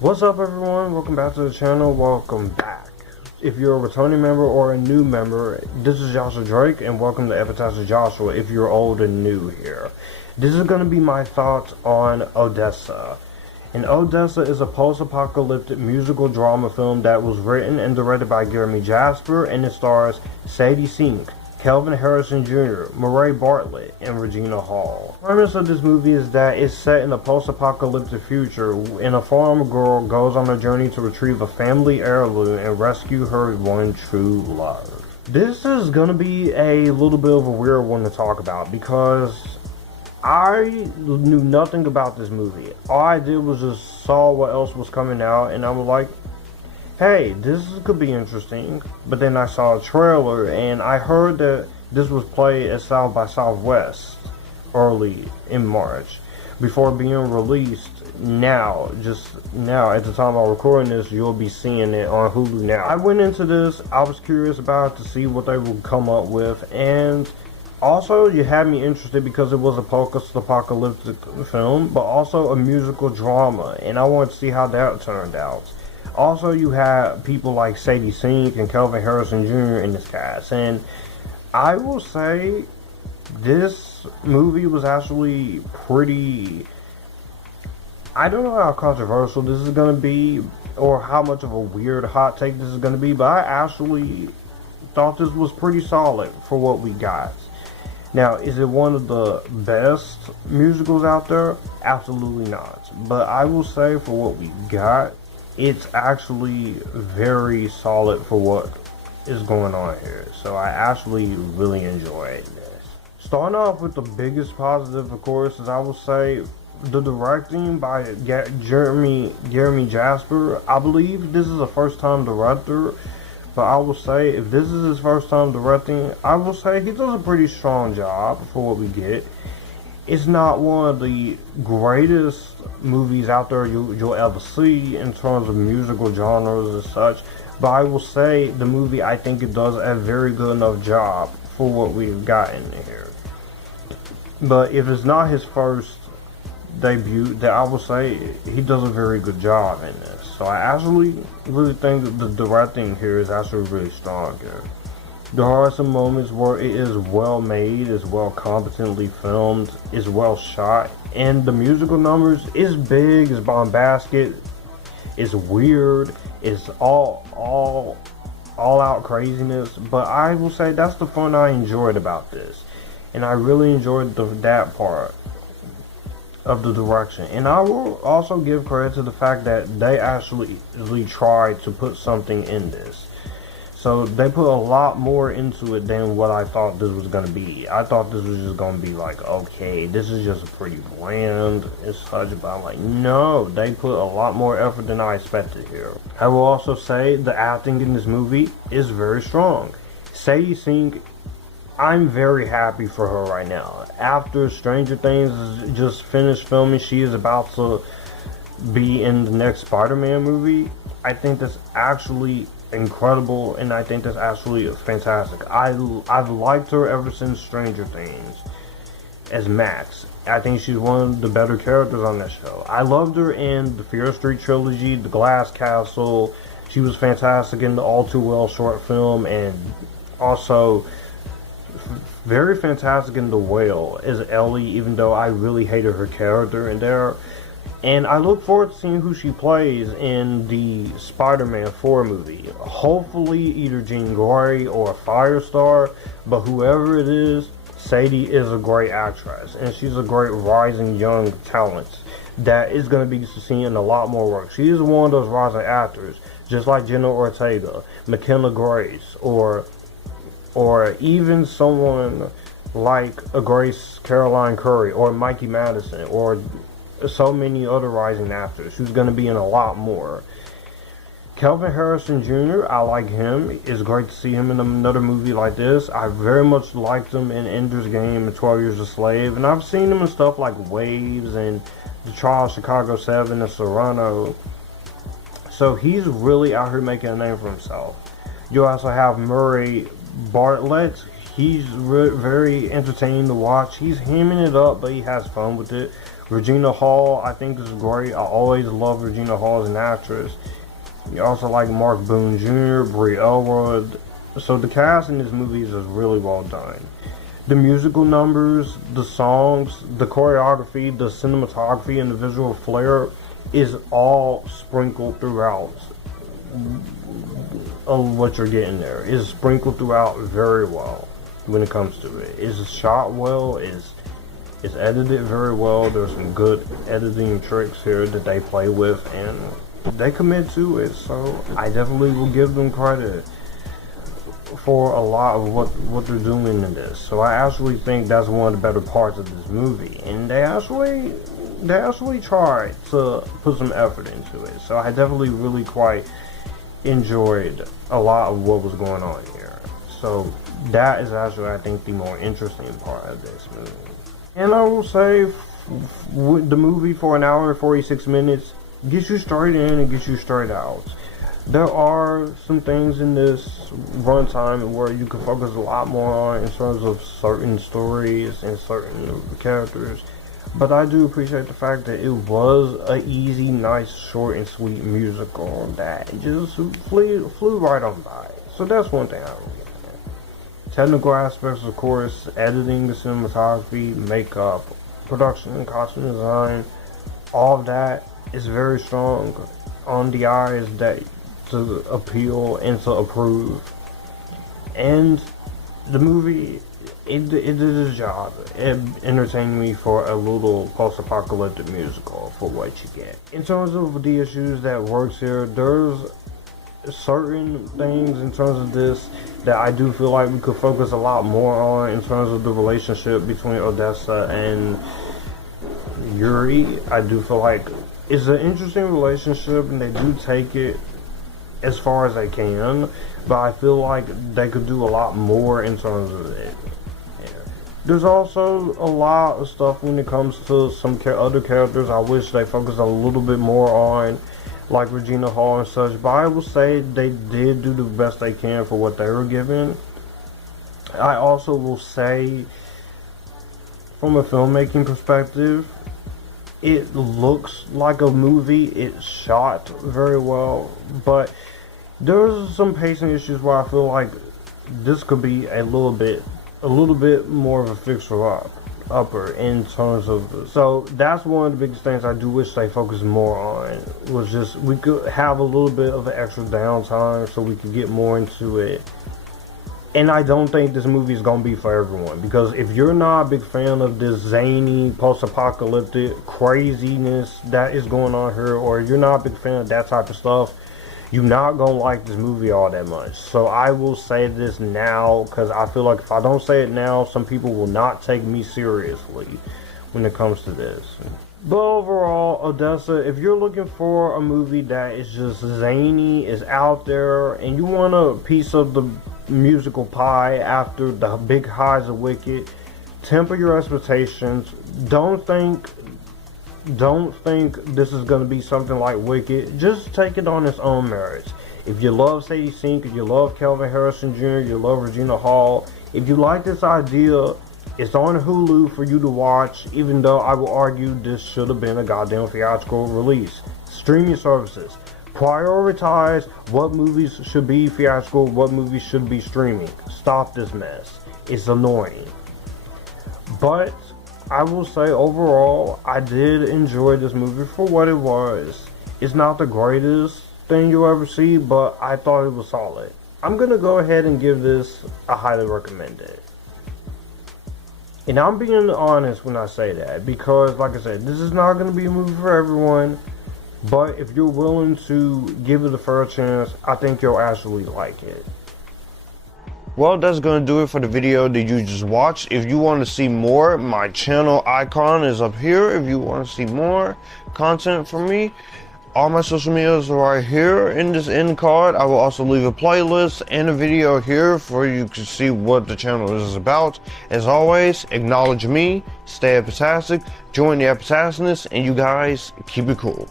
What's up, everyone? Welcome back to the channel. Welcome back. If you're a returning member or a new member, this is Joshua Drake, and welcome to Epictastic Joshua if you're old and new here. This is going to be my thoughts on Odessa. And Odessa is a post-apocalyptic musical drama film that was written and directed by Geremy Jasper, and it stars Sadie Sink, Kelvin Harrison Jr., Murray Bartlett, and Regina Hall. The premise of this movie is that it's set in a post-apocalyptic future, and a farm girl goes on a journey to retrieve a family heirloom and rescue her one true love. This is gonna be a little bit of a weird one to talk about because I knew nothing about this movie. All I did was just saw what else was coming out, and I was like, hey, this could be interesting. But then I saw a trailer, and I heard that this was played at South by Southwest early in March before being released now. Just now, at the time I'm recording this, you'll be seeing it on Hulu now. I went into this, I was curious about it to see what they would come up with, and also you had me interested because it was a post-apocalyptic film, but also a musical drama, and I wanted to see how that turned out. Also, you have people like Sadie Sink and Kelvin Harrison Jr. in this cast, and I will say this movie was actually pretty, I don't know how controversial this is going to be or how much of a weird hot take this is going to be, but I actually thought this was pretty solid for what we got. Now, is it one of the best musicals out there? Absolutely not. But I will say for what we got, it's actually very solid for what is going on here. So I actually really enjoyed this. Starting off with the biggest positive, of course, is I will say the directing by Geremy Jasper. I believe this is a first-time director. But I will say, if this is his first time directing, I will say he does a pretty strong job for what we get. It's not one of the greatest movies out there you'll ever see in terms of musical genres and such, but I will say the movie, I think it does a very good enough job for what we've gotten here. But if it's not his first debut, that I will say he does a very good job in this. So I actually really think that the directing here is actually really strong here. There are some moments where it is well made, is well competently filmed, is well shot, and the musical numbers is big, is bombastic, is weird, is all out craziness. But I will say that's the fun I enjoyed about this, and I really enjoyed that part of the direction. And I will also give credit to the fact that they actually tried to put something in this. So they put a lot more into it than what I thought this was going to be. I thought this was just going to be like, okay, this is just pretty bland and such, but I'm like, no, they put a lot more effort than I expected here. I will also say the acting in this movie is very strong. Sadie Sink, I'm very happy for her right now. After Stranger Things just finished filming, she is about to be in the next Spider-Man movie. I think that's actually incredible, and I think that's actually fantastic. I've liked her ever since Stranger Things as Max. I think she's one of the better characters on that show. I loved her in the Fear Street trilogy, The Glass Castle. She was fantastic in the All Too Well short film, and also very fantastic in The Whale as Ellie, even though I really hated her character in there. And I look forward to seeing who she plays in the Spider-Man 4 movie. Hopefully either Jean Grey or Firestar, but whoever it is, Sadie is a great actress, and she's a great rising young talent that is going to be seen in a lot more work. She is one of those rising actors, just like Jenna Ortega, McKenna Grace, or even someone like a Grace Caroline Curry or Mikey Madison or so many other rising actors who's going to be in a lot more. Kelvin Harrison Jr., I like him. It's great to see him in another movie like this. I very much liked him in Ender's Game and 12 Years a Slave, and I've seen him in stuff like Waves and The Trial of Chicago 7 and Serrano. So he's really out here making a name for himself. You also have Murray Bartlett. He's very entertaining to watch. He's hemming it up, but he has fun with it. Regina Hall, I think, is great. I always love Regina Hall as an actress. You also like Mark Boone Jr., Brie Elwood. So the cast in this movie is really well done. The musical numbers, the songs, the choreography, the cinematography, and the visual flair is all sprinkled throughout what you're getting there. It's sprinkled throughout very well when it comes to it. It's shot well, it's edited very well. There's some good editing tricks here that they play with, and they commit to it, so I definitely will give them credit for a lot of what they're doing in this. So I actually think that's one of the better parts of this movie, and they actually tried to put some effort into it. So I definitely really quite enjoyed a lot of what was going on here. So that is actually, I think, the more interesting part of this movie. And I will say, the movie for an hour and 46 minutes gets you straight in and gets you straight out. There are some things in this runtime where you can focus a lot more on in terms of certain stories and certain characters, but I do appreciate the fact that it was an easy, nice, short and sweet musical that just flew right on by. So that's one thing I don't get. Technical aspects, of course, editing, the cinematography, makeup, production and costume design, all of that is very strong on the eyes that to appeal and to approve. And the movie, it did its job. It entertained me for a little post-apocalyptic musical for what you get. In terms of the issues that works here, there's certain things in terms of this that I do feel like we could focus a lot more on in terms of the relationship between Odessa and Yuri. I do feel like it's an interesting relationship and they do take it as far as they can, but I feel like they could do a lot more in terms of it. Yeah. There's also a lot of stuff when it comes to some other characters I wish they focused a little bit more on, like Regina Hall and such, but I will say they did do the best they can for what they were given. I also will say, from a filmmaking perspective, it looks like a movie. It's shot very well, but there's some pacing issues where I feel like this could be a little bit more of a fixer-upper in terms of. So that's one of the biggest things I do wish they focused more on. Was just we could have a little bit of an extra downtime so we could get more into it. And I don't think this movie is going to be for everyone, because if you're not a big fan of this zany, post-apocalyptic craziness that is going on here, or you're not a big fan of that type of stuff, you're not going to like this movie all that much. So I will say this now, because I feel like if I don't say it now, some people will not take me seriously when it comes to this. But overall, Odessa, if you're looking for a movie that is just zany, is out there, and you want a piece of the musical pie after the big highs of Wicked, temper your expectations. Don't think this is going to be something like Wicked. Just take it on its own merits. If you love Sadie Sink, if you love Kelvin Harrison Jr., you love Regina Hall, if you like this idea, it's on Hulu for you to watch, even though I will argue this should have been a goddamn theatrical release. Streaming services, prioritize what movies should be theatrical, what movies should be streaming. Stop this mess. It's annoying. But I will say overall, I did enjoy this movie for what it was. It's not the greatest thing you'll ever see, but I thought it was solid. I'm going to go ahead and give this a highly recommended. And I'm being honest when I say that, because like I said, this is not going to be a movie for everyone, but if you're willing to give it a fair chance, I think you'll actually like it. Well, that's going to do it for the video that you just watched. If you want to see more, my channel icon is up here. If you want to see more content from me, all my social medias are right here in this end card. I will also leave a playlist and a video here for you to see what the channel is about. As always, acknowledge me, stay epictastic, join the epictasticness, and you guys keep it cool.